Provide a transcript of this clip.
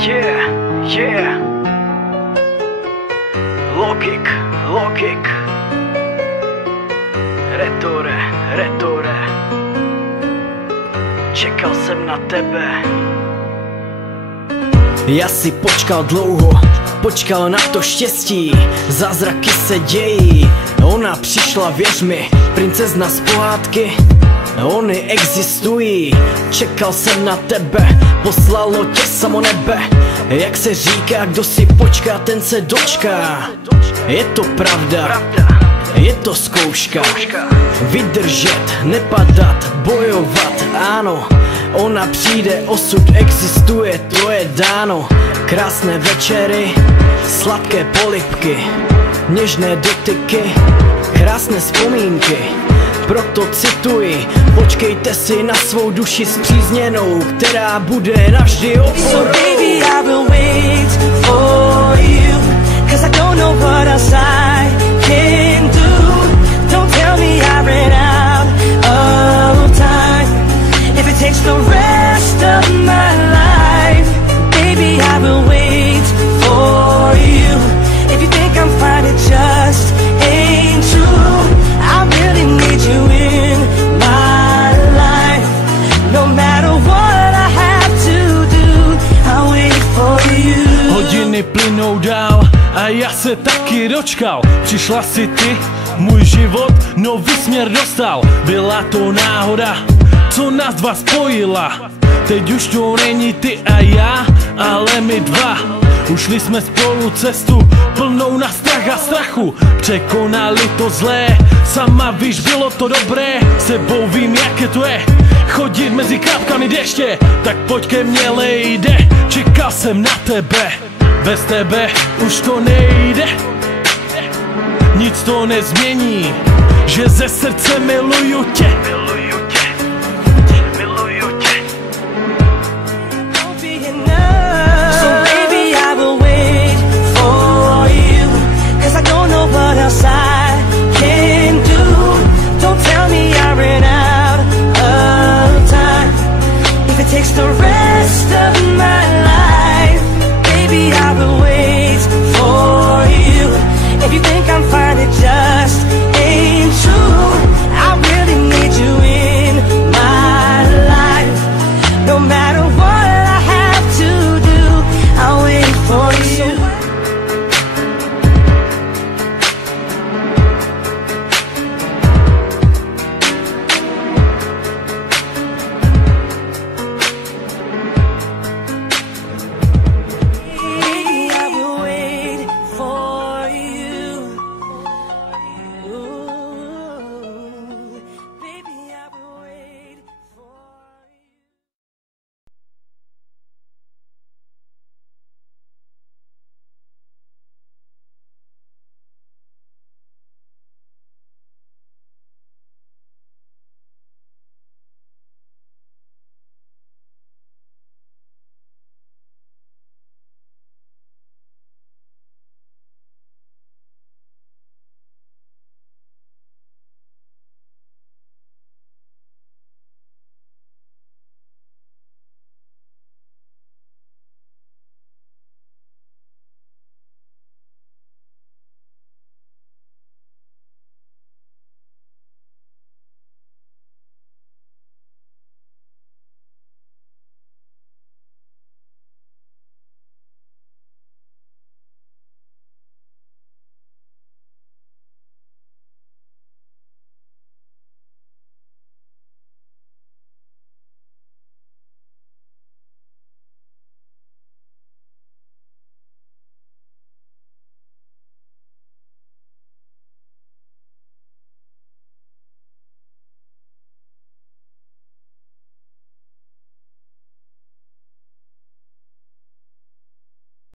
Yeah. Logik. Retore. Čekal jsem na tebe. Já si počkal dlouho, počkal na to štěstí. Zázraky se dějí, ona přišla, věř mi, princezna z pohádky. Ony existují, čekal jsem na tebe, poslalo tě samo nebe. Jak se říká, kdo si počká, ten se dočká. Je to pravda, je to zkouška. Vydržet, nepadat, bojovat, ano. Ona přijde, osud existuje, to je dáno. Krásné večery, sladké polibky, něžné dotyky, krásné vzpomínky. Proto cituji, počkejte si na svou duši spřízněnou, která bude navždy oporou. So baby, I will wait for you, 'cause I don't know what else I can do. Don't tell me I ran out of time. If it takes the rest of my life, baby, I will wait for you. If you think I'm fine, it just ain't true. I really need you in my life. No matter what I have to do, I'll wait for you. Hodiny plynou dál a já se taky dočkal. Přišla si ty, můj život nový směr dostal. Byla to náhoda, co nás dva spojila. Teď už to není ty a já, ale my dva. Ušli jsme spolu cestu plnou na strach a strachu. Překonali to zlé, sama víš, bylo to dobré. Sebou vím, jaké to je chodit mezi kapkami deště. Tak pojď ke mně, lejde, čekal jsem na tebe. Bez tebe už to nejde, nic to nezmění, že ze srdce miluju tě. So baby, I will wait for you, 'cause I don't know what else I can do. Don't tell me I ran out of time. If it takes the rest